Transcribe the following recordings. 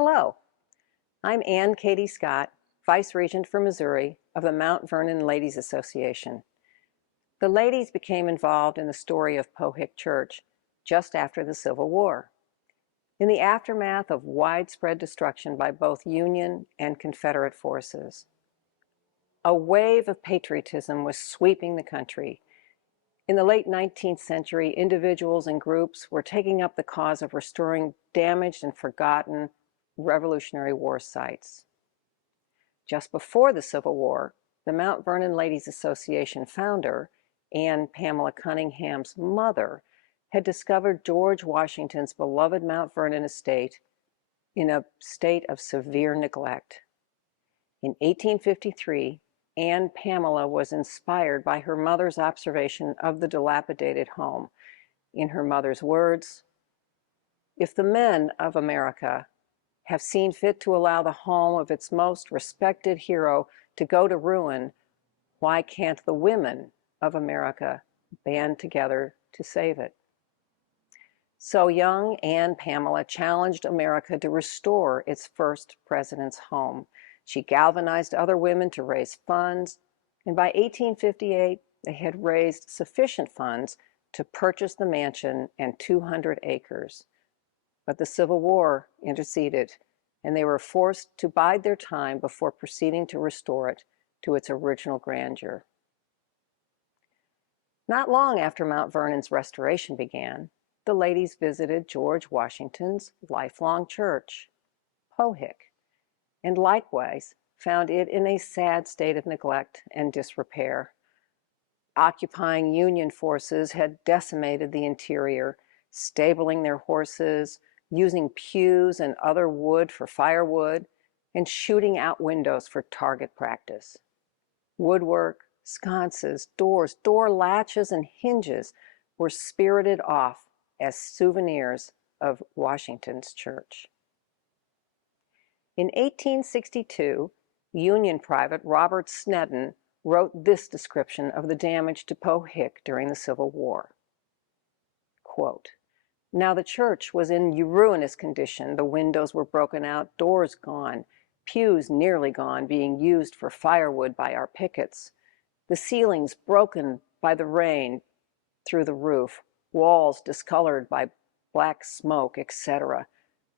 Hello, I'm Ann Katie Scott, Vice Regent for Missouri of the Mount Vernon Ladies Association. The ladies became involved in the story of Pohick Church just after the Civil War. In the aftermath of widespread destruction by both Union and Confederate forces, a wave of patriotism was sweeping the country. In the late 19th century, individuals and groups were taking up the cause of restoring damaged and forgotten Revolutionary War sites. Just before the Civil War, the Mount Vernon Ladies Association founder, Anne Pamela Cunningham's mother, had discovered George Washington's beloved Mount Vernon estate in a state of severe neglect. In 1853, Anne Pamela was inspired by her mother's observation of the dilapidated home. In her mother's words, "If the men of America have seen fit to allow the home of its most respected hero to go to ruin, why can't the women of America band together to save it?" So young Anne Pamela challenged America to restore its first president's home. She galvanized other women to raise funds, and by 1858, they had raised sufficient funds to purchase the mansion and 200 acres. But the Civil War interceded, and they were forced to bide their time before proceeding to restore it to its original grandeur. Not long after Mount Vernon's restoration began, the ladies visited George Washington's lifelong church, Pohick, and likewise found it in a sad state of neglect and disrepair. Occupying Union forces had decimated the interior, stabling their horses, using pews and other wood for firewood, and shooting out windows for target practice. Woodwork, sconces, doors, door latches, and hinges were spirited off as souvenirs of Washington's church. In 1862, Union Private Robert Snedden wrote this description of the damage to Pohick during the Civil War. Quote, "Now the church was in ruinous condition. The windows were broken out, doors gone, pews nearly gone, being used for firewood by our pickets, the ceilings broken by the rain through the roof, walls discolored by black smoke, etc.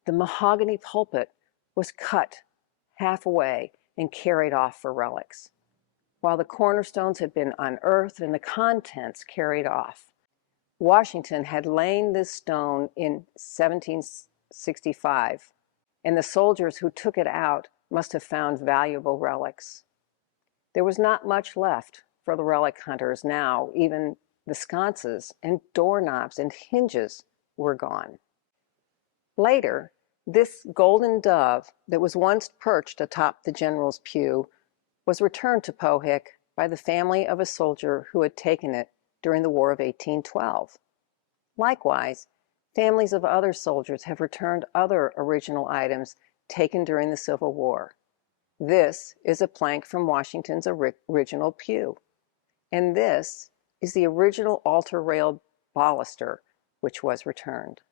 The mahogany pulpit was cut half away and carried off for relics, while the cornerstones had been unearthed and the contents carried off. Washington had laid this stone in 1765, and the soldiers who took it out must have found valuable relics. There was not much left for the relic hunters now. Even the sconces and doorknobs and hinges were gone." Later, this golden dove that was once perched atop the general's pew was returned to Pohick by the family of a soldier who had taken it during the War of 1812. Likewise, families of other soldiers have returned other original items taken during the Civil War. This is a plank from Washington's original pew, and this is the original altar rail baluster, which was returned.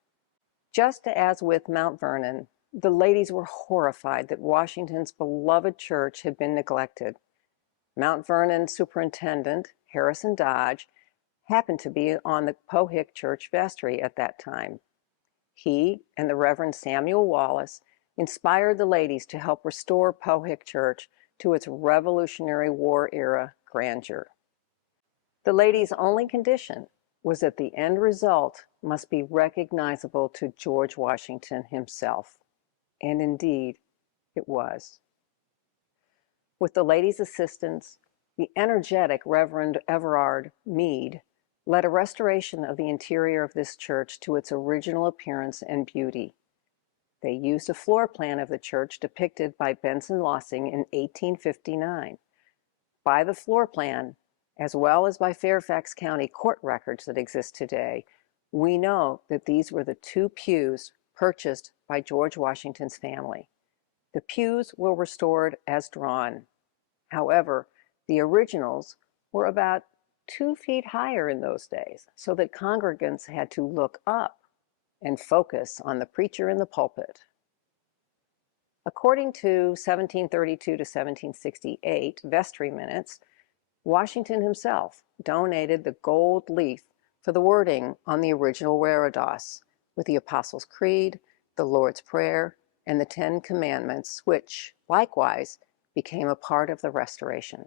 Just as with Mount Vernon, the ladies were horrified that Washington's beloved church had been neglected. Mount Vernon Superintendent Harrison Dodge happened to be on the Pohick Church vestry at that time. He and the Reverend Samuel Wallace inspired the ladies to help restore Pohick Church to its Revolutionary War era grandeur. The ladies' only condition was that the end result must be recognizable to George Washington himself, and indeed it was. With the ladies' assistance, the energetic Reverend Everard Meade led a restoration of the interior of this church to its original appearance and beauty. They used a floor plan of the church depicted by Benson Lossing in 1859. By the floor plan, as well as by Fairfax County court records that exist today, we know that these were the two pews purchased by George Washington's family. The pews were restored as drawn. However, the originals were about 2 feet higher in those days, so that congregants had to look up and focus on the preacher in the pulpit. According to 1732 to 1768 vestry minutes, Washington himself donated the gold leaf for the wording on the original reredos, with the Apostles' Creed, the Lord's Prayer, and the Ten Commandments, which, likewise, became a part of the restoration.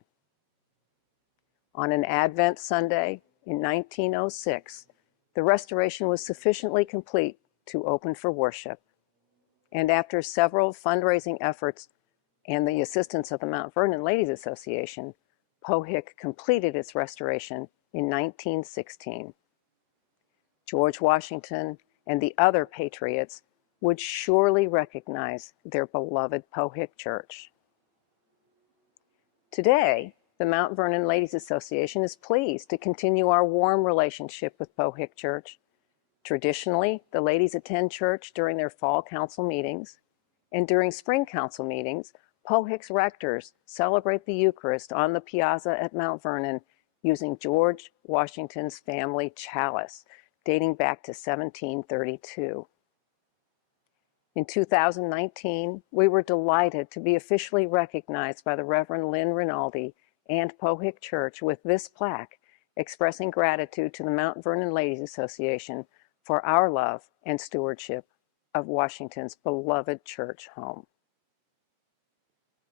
On an Advent Sunday in 1906, the restoration was sufficiently complete to open for worship. And after several fundraising efforts and the assistance of the Mount Vernon Ladies Association, Pohick completed its restoration in 1916. George Washington and the other patriots would surely recognize their beloved Pohick Church. Today, the Mount Vernon Ladies Association is pleased to continue our warm relationship with Pohick Church. Traditionally, the ladies attend church during their fall council meetings, and during spring council meetings, Pohick's rectors celebrate the Eucharist on the piazza at Mount Vernon using George Washington's family chalice, dating back to 1732. In 2019, we were delighted to be officially recognized by the Reverend Lynn Rinaldi and Pohick Church with this plaque, expressing gratitude to the Mount Vernon Ladies Association for our love and stewardship of Washington's beloved church home.